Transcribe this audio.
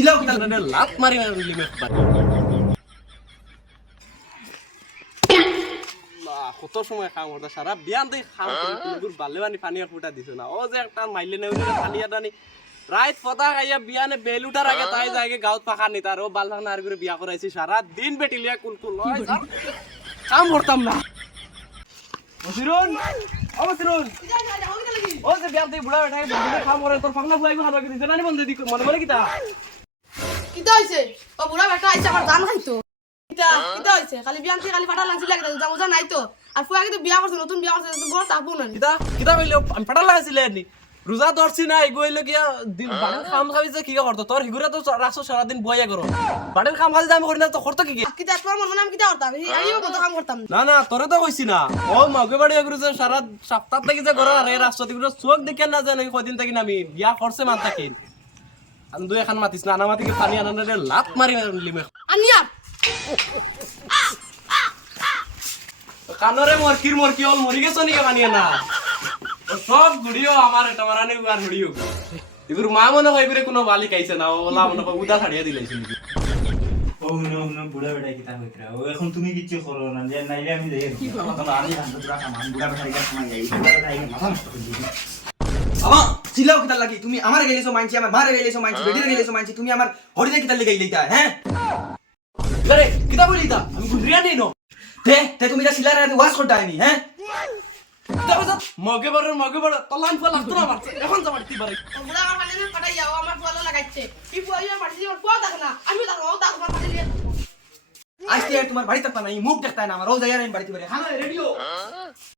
চিলাও কিতা লাত মারি না লিমে কত সময় খাম করতে সারা বিয়ান দেই খাম করে বালেবানি পানি ফুটা দিছ না ও যে একটা মাইলে নেই পানি আদানি রাইত পতা খাইয়া বিয়ানে বেল উঠার আগে তাই যাইগে গাঁত পাখা নি তার ও বাল ভাঙনা আর করে বিয়া করাইছি সারা দিন বেটিলিয়া কুলকুল নয় কাম করতাম না বসিরুন ও বসিরুন ও যে বিয়ান দেই বুড়া বেটাকে বন্ধে কাম করে তোর পাখনা বুয়াইবো হারা দিছ না নি বন্ধে দি মনে মনে কিতা কিতা হইছে ও বুড়া বেটা আইছে আমার ধান খাইতো কিতা কিতা হইছে খালি বিয়ান থেকে খালি ফাটা লাগছিল লাগে যা বুঝা নাই তো আর ফুয়া কিন্তু বিয়া করছে নতুন বিয়া করছে তো ঘর তাকবো না কিতা কিতা কইলো আমি ফাটা লাগাইছিলে নি রোজা ধরছি না এগোইলো গিয়া দিন বাড়ির কাম খাবি যে কি করতো তোর হিগুরে তো রাখছো সারাদিন বইয়া করো বাড়ির কাম খালি আমি করি না তো করতো কি কিতা তোর মন আমি কিতা করতাম আমিও কত কাম করতাম না না তোরে তো কইছি না ও মগে বাড়ি এগুলো যে সারা সপ্তাহ থেকে যে করো আরে রাষ্ট্রপতি গুলো চোখ দেখে না জানে কদিন থেকে আমি বিয়া করছে মান থাকিন আমি দুই এখন মাতিস না আনা থেকে পানি আনা লাত মারি লিমে আনিয়া কানরে মরকি হল মরি গেছো নিকে মানিয়ে না সব গুড়িও আমার এটা মারানি আর হড়িও এগুর মা মনে হয় এগুরে কোনো বালি খাইছে না ওলা মনে হয় উদা ছাড়িয়ে দিলাইছে নাকি ও না বুড়া বেটা কিতা কইতরা ও এখন তুমি কিচ্ছু করো না যে নাইলে আমি যাই আমি ধান পুরা কামান বুড়া বেটা কিটা সময় যাই বুড়া বেটা আইগে মাথা নষ্ট করে দিবি আমা চিলাও কিতা লাগি তুমি আমার গেলেছো মানছি আমার মারে গেলেছো মানছি বেটির গেলেছো মানছি তুমি আমার হরিদে কিতা লাগি লইতা হ্যাঁ আরে কিতা বলিতা আমি গুড়িয়া নেই নো তে তুমি যা সিলারে ওয়াশ করতে আইনি হ্যাঁ মগে বড় তলান ফল লাগতো না মারছে এখন যা মারতি পারে বুড়া আমার মানে ফাটাই যাও আমার ফুয়া লাগাইছে কি ফুয়া ইয়া মারছি আমার ফুয়া দেখ না আমি দেখো ও দেখো আমার ফাটাই আজকে তোমার বাড়ি থাকতা না মুখ দেখতা না আমার রোজ যাই আর বাড়িতে পারে হ্যাঁ রেডিও